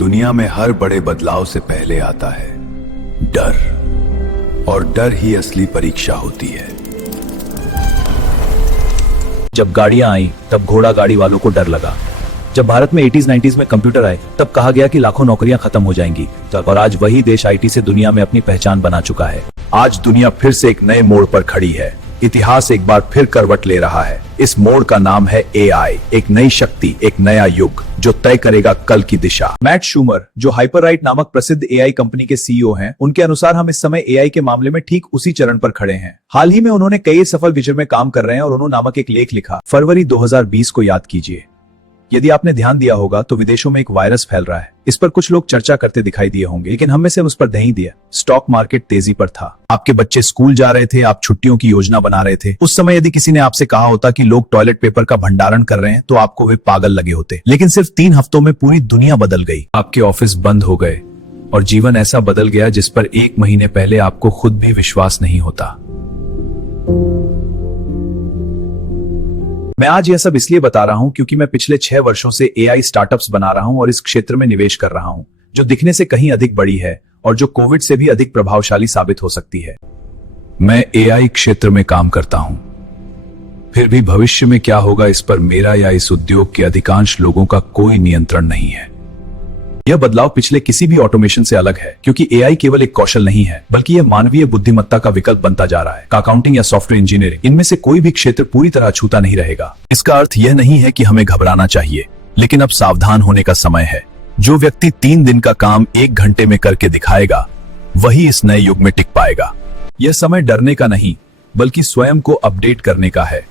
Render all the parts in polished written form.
दुनिया में हर बड़े बदलाव से पहले आता है डर, और डर ही असली परीक्षा होती है। जब गाड़ियां आई तब घोड़ा गाड़ी वालों को डर लगा। जब भारत में 80s 90s में कंप्यूटर आए तब कहा गया कि लाखों नौकरियां खत्म हो जाएंगी, और आज वही देश आईटी से दुनिया में अपनी पहचान बना चुका है। आज दुनिया फिर से एक नए मोड़ पर खड़ी है। इतिहास एक बार फिर करवट ले रहा है। इस मोड़ का नाम है एआई, एक नई शक्ति, एक नया युग जो तय करेगा कल की दिशा। मैट शूमर, जो हाइपरराइट नामक प्रसिद्ध एआई कंपनी के सीईओ हैं, उनके अनुसार हम इस समय एआई के मामले में ठीक उसी चरण पर खड़े हैं। हाल ही में उन्होंने कई सफल विषय में काम कर रहे हैं और उन्होंने नामक एक लेख लिखा। फरवरी 2020 को याद कीजिए। यदि आपने ध्यान दिया होगा तो विदेशों में एक वायरस फैल रहा है। इस पर कुछ लोग चर्चा करते दिखाई दिए होंगे, लेकिन हम में से उस पर नहीं दिया। स्टॉक मार्केट तेजी पर था। आपके बच्चे स्कूल जा रहे थे, आप छुट्टियों की योजना बना रहे थे। उस समय यदि किसी ने आपसे कहा होता कि लोग टॉयलेट पेपर का भंडारण कर रहे हैं तो आपको वे पागल लगे होते। लेकिन सिर्फ 3 हफ्तों में पूरी दुनिया बदल गई। आपके ऑफिस बंद हो गए और जीवन ऐसा बदल गया जिस पर 1 महीने पहले आपको खुद भी विश्वास नहीं होता। मैं आज यह सब इसलिए बता रहा हूं क्योंकि मैं पिछले 6 वर्षों से एआई स्टार्टअप्स बना रहा हूं और इस क्षेत्र में निवेश कर रहा हूं, जो दिखने से कहीं अधिक बड़ी है और जो कोविड से भी अधिक प्रभावशाली साबित हो सकती है। मैं एआई क्षेत्र में काम करता हूं, फिर भी भविष्य में क्या होगा इस पर मेरा या इस उद्योग के अधिकांश लोगों का कोई नियंत्रण नहीं है। यह बदलाव पिछले किसी भी ऑटोमेशन से अलग है, क्योंकि एआई केवल एक कौशल नहीं है, बल्कि यह मानवीय बुद्धिमत्ता का विकल्प बनता जा रहा है। अकाउंटिंग या सॉफ्टवेयर इंजीनियरिंग, इनमें से कोई भी क्षेत्र पूरी तरह छूता नहीं रहेगा। इसका अर्थ यह नहीं है कि हमें घबराना चाहिए, लेकिन अब सावधान होने का समय है। जो व्यक्ति 3 दिन का काम 1 घंटे में करके दिखाएगा, वही इस नए युग में टिक पाएगा। यह समय डरने का नहीं, बल्कि स्वयं को अपडेट करने का है।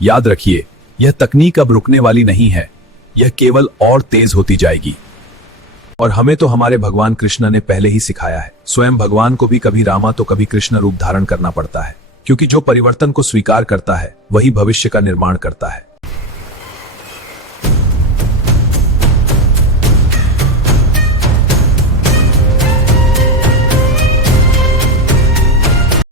याद रखिए, यह तकनीक अब रुकने वाली नहीं है, यह केवल और तेज होती जाएगी। और हमें तो हमारे भगवान कृष्ण ने पहले ही सिखाया है। स्वयं भगवान को भी कभी रामा तो कभी कृष्ण रूप धारण करना पड़ता है, क्योंकि जो परिवर्तन को स्वीकार करता है वही भविष्य का निर्माण करता है।